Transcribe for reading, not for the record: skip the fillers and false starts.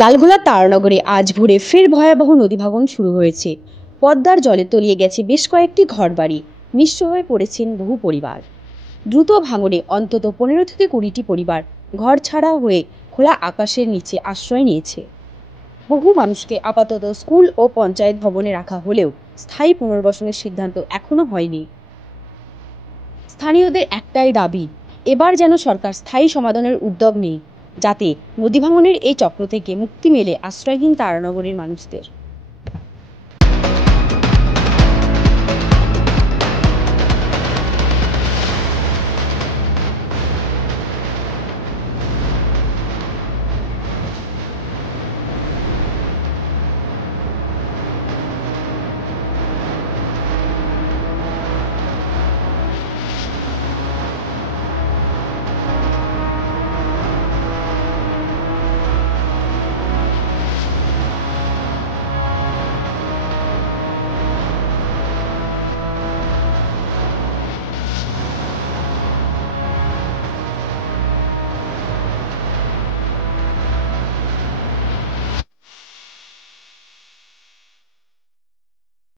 লালগোলা তারানগরে আজ ভোরে ফের ভয়াবহ নদীভাঙন শুরু হয়েছে। পদ্মার জলে তলিয়ে গেছে বেশ কয়েকটি ঘরবাড়ি, নিঃস্ব হয়ে পড়েছেন বহু পরিবার। দ্রুত ভাঙনে অন্তত 15 থেকে 20টি পরিবার ঘর ছাড়া হয়ে খোলা আকাশের নিচে আশ্রয় নিয়েছে। বহু মানুষকে আপাতত স্কুল ও পঞ্চায়েত ভবনে রাখা হলেও স্থায়ী পুনর্বাসনের সিদ্ধান্ত এখনো হয়নি। স্থানীয়দের একটাই দাবি, এবার যেন সরকার স্থায়ী সমাধানের উদ্যোগ নেয়, যাতে নদী ভাঙনের এই চক্র থেকে মুক্তি মেলে আশ্রয়হীন তারানগরের মানুষদের।